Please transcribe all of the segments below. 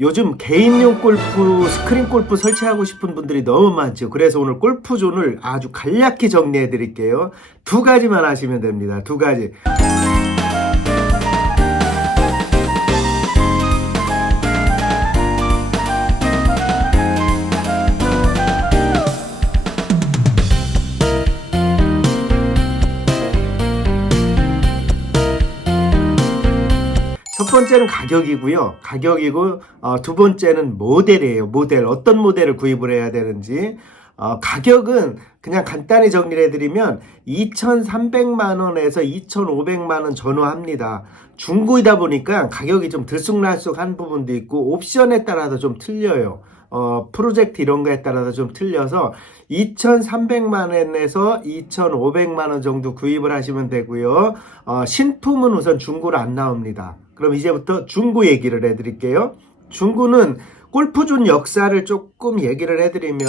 요즘 개인용 골프, 스크린 골프 설치하고 싶은 분들이 너무 많죠. 그래서 오늘 골프존을 아주 간략히 정리해 드릴게요. 두 가지만 하시면 됩니다. 두 가지. 번째는 가격이고요. 가격이고 어, 두 번째는 모델이에요. 모델 어떤 모델을 구입을 해야 되는지 어, 가격은 그냥 간단히 정리를 해드리면 2,300만 원에서 2,500만 원 전후합니다. 중고이다 보니까 가격이 좀 들쑥날쑥한 부분도 있고 옵션에 따라서 좀 틀려요. 어, 프로젝트 이런 거에 따라서 좀 틀려서 2,300만 원에서 2,500만 원 정도 구입을 하시면 되고요. 어, 신품은 우선 중고로 안 나옵니다. 그럼 이제부터 중고 얘기를 해드릴게요. 중고는 골프존 역사를 조금 얘기를 해드리면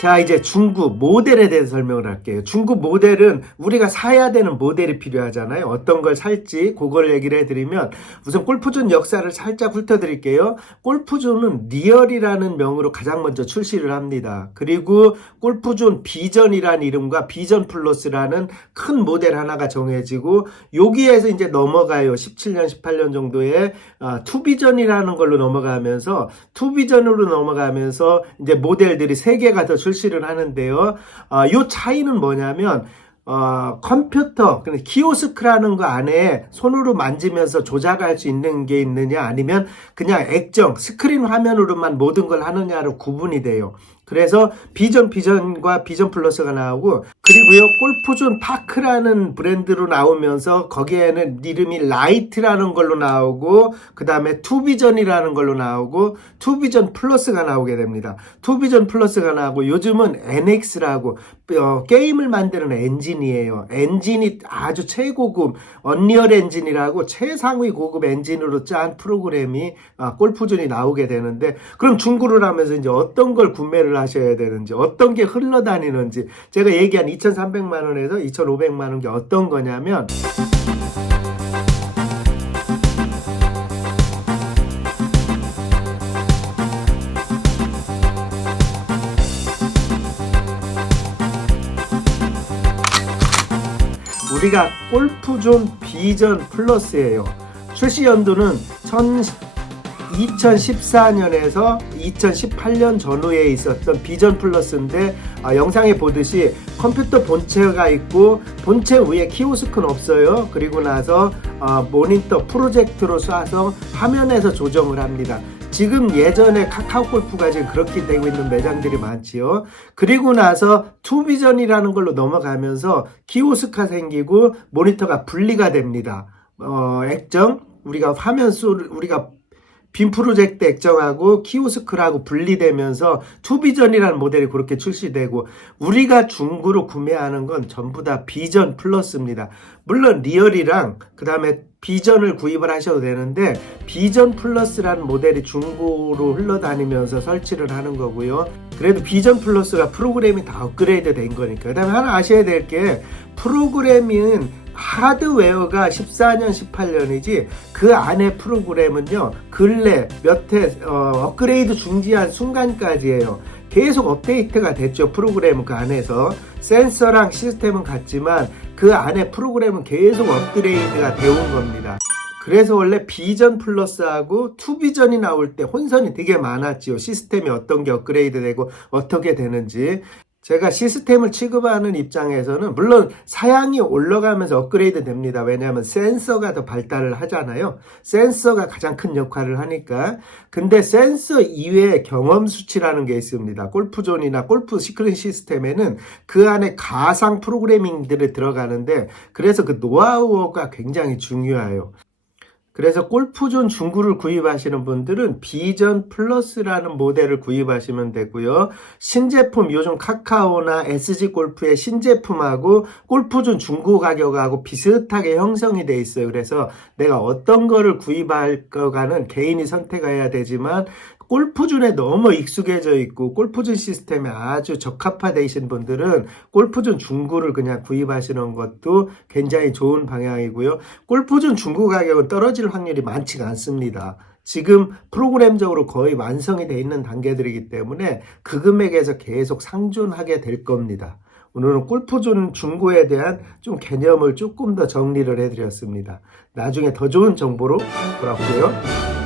자 이제 중구 모델에 대해서 설명을 할게요. 중구 모델은 우리가 사야 되는 모델이 필요하잖아요. 어떤 걸 살지 그걸 얘기를 해드리면 우선 골프존 역사를 살짝 훑어드릴게요. 골프존은 리얼이라는 명으로 가장 먼저 출시를 합니다. 그리고 골프존 비전이라는 이름과 비전 플러스라는 큰 모델 하나가 정해지고 여기에서 이제 넘어가요. 17년 18년 정도에 아, 투비전이라는 걸로 넘어가면서 투비전으로 넘어가면서 이제 모델들이 세 개가 더 출 시를 하는데요. 아, 요 차이는 뭐냐면 어, 컴퓨터, 키오스크라는 거 안에 손으로 만지면서 조작할 수 있는 게 있느냐 아니면 그냥 액정, 스크린 화면으로만 모든 걸 하느냐로 구분이 돼요. 그래서 비전 비전과 비전 플러스가 나오고 그리고요 골프존 파크라는 브랜드로 나오면서 거기에는 이름이 라이트라는 걸로 나오고 그 다음에 투비전이라는 걸로 나오고 투비전 플러스가 나오게 됩니다. 투비전 플러스가 나오고 요즘은 NX라고 어, 게임을 만드는 엔진이에요. 엔진이 아주 최고급 언리얼 엔진이라고 최상위 고급 엔진으로 짠 프로그램이 아, 골프존이 나오게 되는데 그럼 중고를 하면서 이제 어떤 걸 구매를 하셔야 되는지 어떤 게 흘러다니는지 제가 얘기한 2,300만 원에서 2,500만 원 게 어떤 거냐면 우리가 골프존 비전 플러스예요. 출시 연도는 2014년에서 2018년 전후에 있었던 비전 플러스인데 아, 영상에 보듯이 컴퓨터 본체가 있고 본체 위에 키오스크는 없어요. 그리고 나서 어, 모니터 프로젝트로 쏴서 화면에서 조정을 합니다. 지금 예전에 카카오 골프가 지금 그렇게 되고 있는 매장들이 많지요. 그리고 나서 투비전이라는 걸로 넘어가면서 키오스크가 생기고 모니터가 분리가 됩니다. 어, 액정 우리가 화면 수 우리가 빔 프로젝트 액정하고 키오스크라고 분리되면서 투비전이라는 모델이 그렇게 출시되고 우리가 중고로 구매하는 건 전부 다 비전 플러스입니다. 물론 리얼이랑 그 다음에 비전을 구입을 하셔도 되는데 비전 플러스라는 모델이 중고로 흘러다니면서 설치를 하는 거고요. 그래도 비전 플러스가 프로그램이 다 업그레이드 된 거니까. 그 다음에 하나 아셔야 될 게 프로그램인 하드웨어가 14년, 18년이지 그 안에 프로그램은요 근래 몇 해 어, 업그레이드 중지한 순간까지예요. 계속 업데이트가 됐죠 프로그램은 그 안에서 센서랑 시스템은 같지만 그 안에 프로그램은 계속 업그레이드가 되온 겁니다. 그래서 원래 비전 플러스하고 투비전이 나올 때 혼선이 되게 많았지요. 시스템이 어떤 게 업그레이드 되고 어떻게 되는지. 제가 시스템을 취급하는 입장에서는 물론 사양이 올라가면서 업그레이드 됩니다. 왜냐하면 센서가 더 발달을 하잖아요. 센서가 가장 큰 역할을 하니까. 근데 센서 이외에 경험 수치라는 게 있습니다. 골프존이나 골프 시크릿 시스템에는 그 안에 가상 프로그래밍들이 들어가는데 그래서 그 노하우가 굉장히 중요해요. 그래서 골프존 중구를 구입하시는 분들은 비전 플러스라는 모델을 구입하시면 되고요. 신제품 요즘 카카오나 SG 골프의 신제품하고 골프존 중고 가격하고 비슷하게 형성이 돼 있어요. 그래서 내가 어떤 거를 구입할 거가는 개인이 선택해야 되지만 골프존에 너무 익숙해져 있고 골프존 시스템에 아주 적합화되신 분들은 골프존 중고를 그냥 구입하시는 것도 굉장히 좋은 방향이고요. 골프존 중고 가격은 떨어질 확률이 많지가 않습니다. 지금 프로그램적으로 거의 완성이 돼 있는 단계들이기 때문에 그 금액에서 계속 상존하게 될 겁니다. 오늘은 골프존 중고에 대한 좀 개념을 조금 더 정리를 해드렸습니다. 나중에 더 좋은 정보로 돌아올게요.